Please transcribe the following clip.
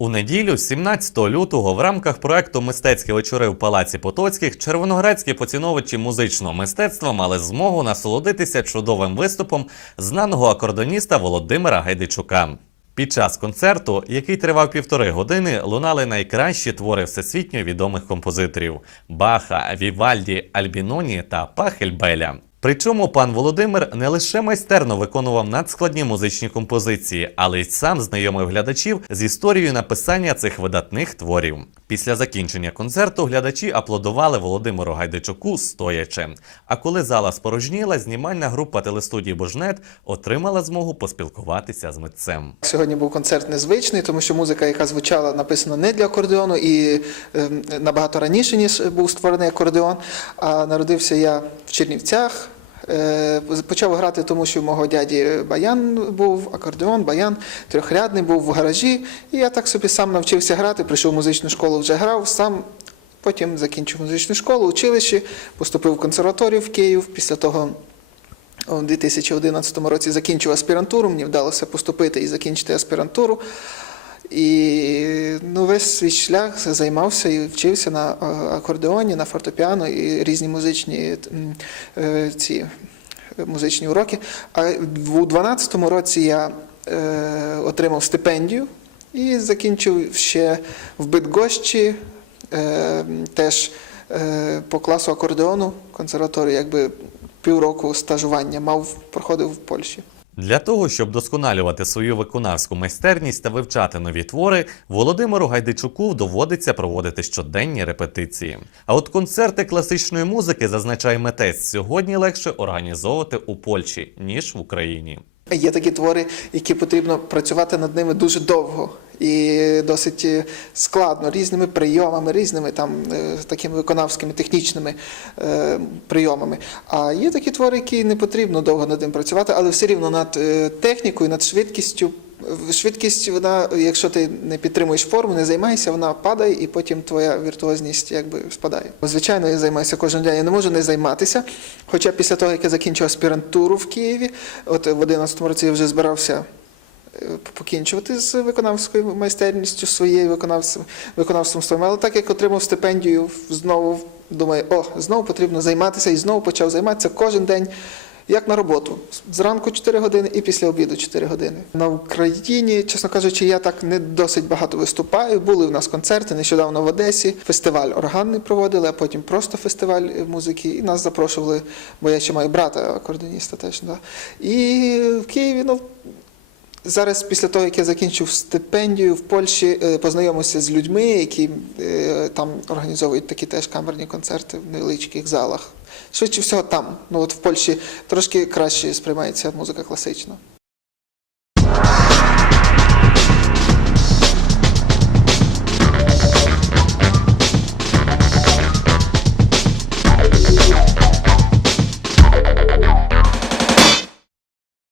неділю, 17 лютого, в рамках проекту Мистецькі вечори в Палаці Потоцьких червоноградські поціновувачі музичного мистецтва мали змогу насолодитися чудовим виступом знаного акордоніста Володимира Гайдичука. Під час концерту, який тривав півтори години, лунали найкращі твори всесвітньо відомих композиторів Баха, Вівальді, Альбіноні та Пахельбеля. Причому пан Володимир не лише майстерно виконував надскладні музичні композиції, але й сам знайомив глядачів з історією написання цих видатних творів. Після закінчення концерту глядачі аплодували Володимиру Гайдичуку стоячи. А коли зала спорожніла, знімальна група телестудії Божнет отримала змогу поспілкуватися з митцем. Сьогодні був концерт незвичний, тому що музика, яка звучала, написана не для акордеону і е, набагато раніше, ніж був створений акордеон. А народився я в Чернівцях. Е, Почав грати, тому що у мого дяді баян був, акордеон, баян, трьохрядний був в гаражі. І я так собі сам навчився грати, прийшов в музичну школу, вже грав сам. Потім закінчив музичну школу, училище, поступив в консерваторію в Київ. Після того у 2011 році закінчив аспірантуру, мені вдалося поступити і закінчити аспірантуру. І весь свій шлях займався і вчився на е, акордеоні, на фортепіано і різні музичні е, ці е, музичні уроки. А у 2012 році я отримав стипендію і закінчив ще в Битгощі теж по класу акордеону консерваторії, якби півроку стажування мав, проходив в Польщі. Для того, щоб досконалювати свою виконавську майстерність та вивчати нові твори, Володимиру Гайдичуку доводиться проводити щоденні репетиції. А от концерти класичної музики, зазначає митець, сьогодні легше організовувати у Польщі, ніж в Україні. Є такі твори, які потрібно працювати над ними дуже довго і досить е, складно, різними прийомами, різними там е, такими виконавськими технічними е, прийомами. А є такі твори, які не потрібно довго над ним працювати, але все рівно над технікою, над швидкістю. Швидкість, вона, якщо ти не підтримуєш форму, не займаєшся, вона падає, і потім твоя віртуозність якби спадає. Звичайно, я займаюся кожен день. Я не можу не займатися. Хоча після того, як я закінчив аспірантуру в Києві, от в 2011 році я вже збирався покінчувати з виконавською майстерністю своєю виконавством, виконавством своїм. Але так як отримав стипендію, знову думаю, о, знову потрібно займатися і знову почав займатися кожен день. Як на роботу зранку 4 години і після обіду 4 години. На Україні, чесно кажучи, я так не досить багато виступаю. Були в нас концерти нещодавно в Одесі. Фестиваль органний проводили, а потім просто фестиваль музики. І нас запрошували, бо я ще маю брата акордоніста теж. Да. І в Києві, ну. Зараз, після того, як я закінчив стипендію в Польщі, е, познайомився з людьми, які е, там організовують такі теж камерні концерти в невеличких залах. Швидше всього там. Ну от в Польщі трошки краще сприймається музика класична.